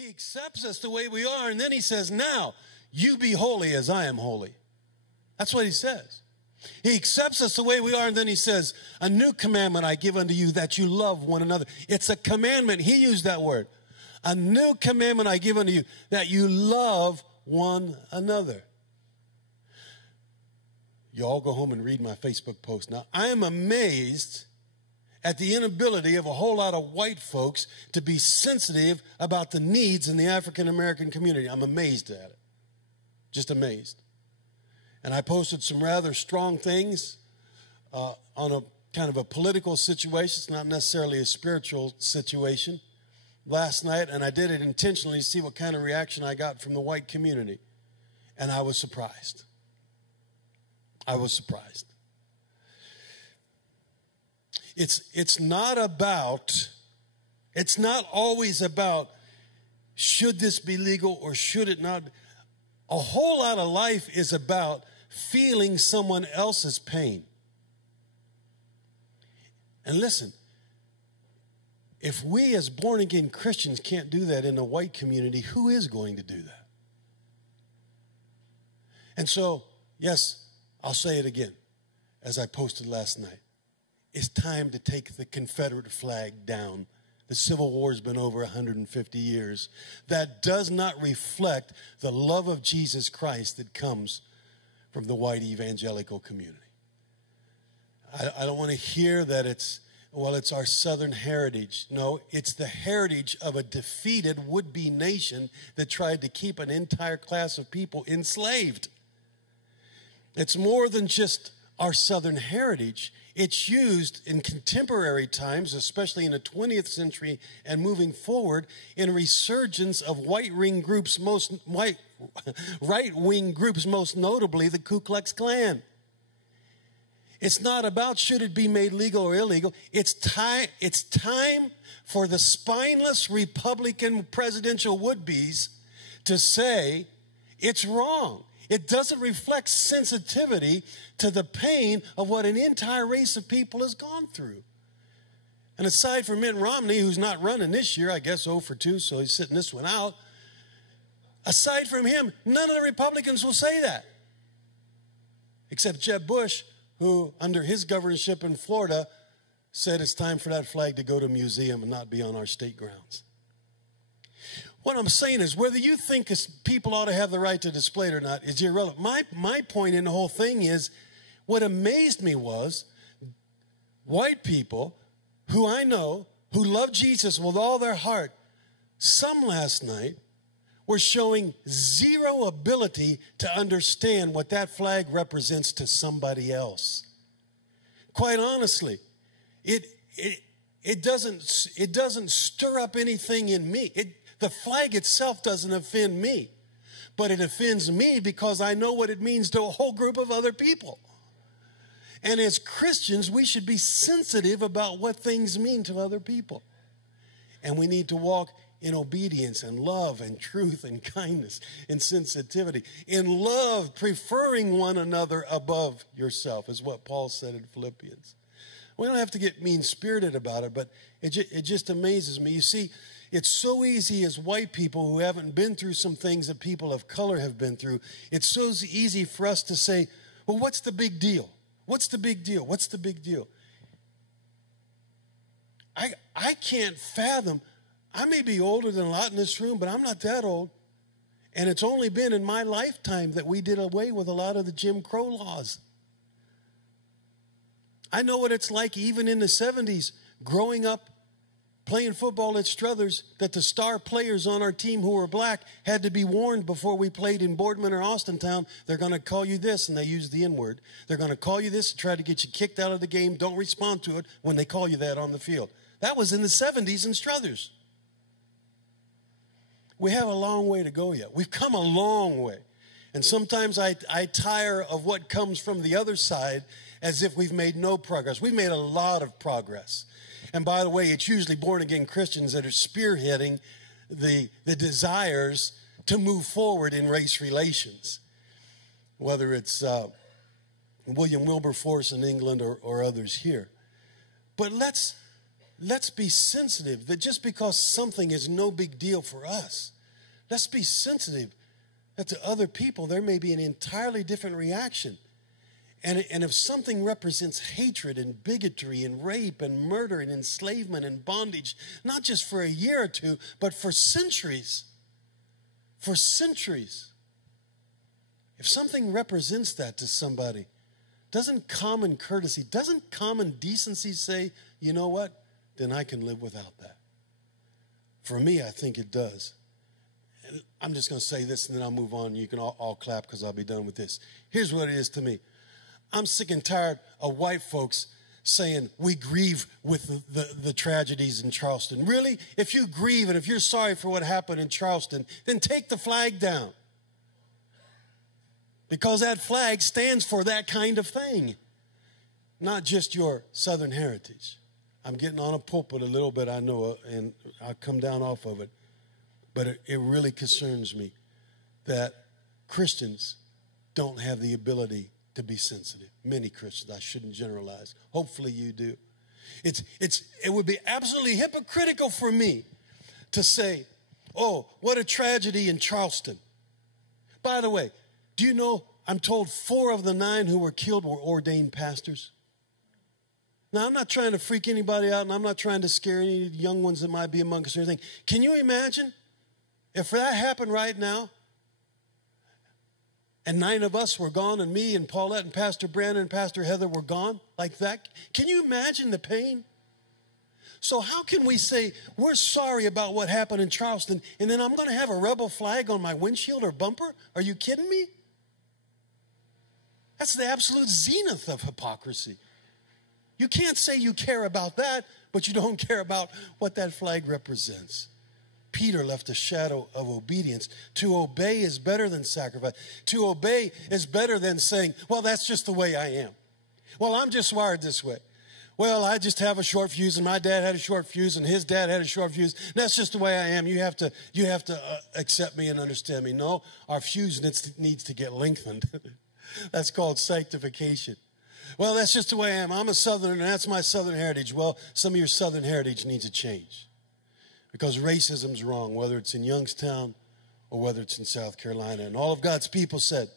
He accepts us the way we are, and then he says, now, you be holy as I am holy. That's what he says. He accepts us the way we are, and then he says, a new commandment I give unto you, that you love one another. It's a commandment. He used that word. A new commandment I give unto you, that you love one another. You all go home and read my Facebook post. Now, I am amazed at the inability of a whole lot of white folks to be sensitive about the needs in the African American community. I'm amazed at it. Just amazed. And I posted some rather strong things on a kind of a political situation. It's not necessarily a spiritual situation last night, and I did it intentionally to see what kind of reaction I got from the white community. And I was surprised. I was surprised. It's not always about should this be legal or should it not be. A whole lot of life is about feeling someone else's pain. And listen, if we as born-again Christians can't do that in the white community, who is going to do that? And so, yes, I'll say it again, as I posted last night. It's time to take the Confederate flag down. The Civil War has been over 150 years. That does not reflect the love of Jesus Christ that comes from the white evangelical community. I don't want to hear that it's our Southern heritage. No, it's the heritage of a defeated would-be nation that tried to keep an entire class of people enslaved. It's more than just our Southern heritage. It's used in contemporary times, especially in the 20th century and moving forward, in a resurgence of right-wing groups, most notably the Ku Klux Klan. It's not about should it be made legal or illegal. It's time for the spineless Republican presidential would-bes to say it's wrong. It doesn't reflect sensitivity to the pain of what an entire race of people has gone through. And aside from Mitt Romney, who's not running this year, I guess 0 for 2, so he's sitting this one out. Aside from him, none of the Republicans will say that. Except Jeb Bush, who, under his governorship in Florida, said it's time for that flag to go to a museum and not be on our state grounds. What I'm saying is, whether you think people ought to have the right to display it or not is irrelevant. My point in the whole thing is, what amazed me was white people who I know, who love Jesus with all their heart, some last night were showing zero ability to understand what that flag represents to somebody else. Quite honestly, it doesn't stir up anything in me. The flag itself doesn't offend me, but it offends me because I know what it means to a whole group of other people. And as Christians, we should be sensitive about what things mean to other people. And we need to walk in obedience and love and truth and kindness and sensitivity. In love, preferring one another above yourself is what Paul said in Philippians. We don't have to get mean-spirited about it, but it just amazes me. You see, it's so easy as white people who haven't been through some things that people of color have been through. It's so easy for us to say, well, what's the big deal? What's the big deal? What's the big deal? I can't fathom. I may be older than a lot in this room, but I'm not that old. And it's only been in my lifetime that we did away with a lot of the Jim Crow laws. I know what it's like even in the 70s, growing up playing football at Struthers, that the star players on our team who were black had to be warned before we played in Boardman or Austintown. They're going to call you this, and they use the N-word. They're going to call you this to try to get you kicked out of the game. Don't respond to it when they call you that on the field. That was in the 70s in Struthers. We have a long way to go yet. We've come a long way. And sometimes I tire of what comes from the other side as if we've made no progress. We've made a lot of progress. And by the way, it's usually born-again Christians that are spearheading the desires to move forward in race relations, whether it's William Wilberforce in England or others here. But let's let's be sensitive that just because something is no big deal for us, let's be sensitive that to other people there may be an entirely different reaction. And if something represents hatred and bigotry and rape and murder and enslavement and bondage, not just for a year or two, but for centuries, if something represents that to somebody, doesn't common courtesy, doesn't common decency say, you know what, then I can live without that? For me, I think it does. And I'm just going to say this and then I'll move on. You can all clap because I'll be done with this. Here's what it is to me. I'm sick and tired of white folks saying we grieve with the tragedies in Charleston. Really? If you grieve and if you're sorry for what happened in Charleston, then take the flag down. Because that flag stands for that kind of thing, not just your Southern heritage. I'm getting on a pulpit a little bit, I know, and I'll come down off of it. But it really concerns me that Christians don't have the ability to be sensitive. Many Christians, I shouldn't generalize. Hopefully you do. It would be absolutely hypocritical for me to say, oh, what a tragedy in Charleston. By the way, do you know, I'm told 4 of the 9 who were killed were ordained pastors. Now, I'm not trying to freak anybody out, and I'm not trying to scare any young ones that might be among us or anything. Can you imagine if that happened right now, and 9 of us were gone, and me and Paulette and Pastor Brandon and Pastor Heather were gone like that? Can you imagine the pain? So how can we say we're sorry about what happened in Charleston, and then I'm going to have a rebel flag on my windshield or bumper? Are you kidding me? That's the absolute zenith of hypocrisy. You can't say you care about that, but you don't care about what that flag represents. Peter left a shadow of obedience. To obey is better than sacrifice. To obey is better than saying, well, that's just the way I am. Well, I'm just wired this way. Well, I just have a short fuse, and my dad had a short fuse, and his dad had a short fuse. That's just the way I am. You have to accept me and understand me. No, our fuse needs to get lengthened. That's called sanctification. Well, that's just the way I am. I'm a Southerner, and that's my Southern heritage. Well, some of your Southern heritage needs a change. Because racism's wrong, whether it's in Youngstown or whether it's in South Carolina. And all of God's people said,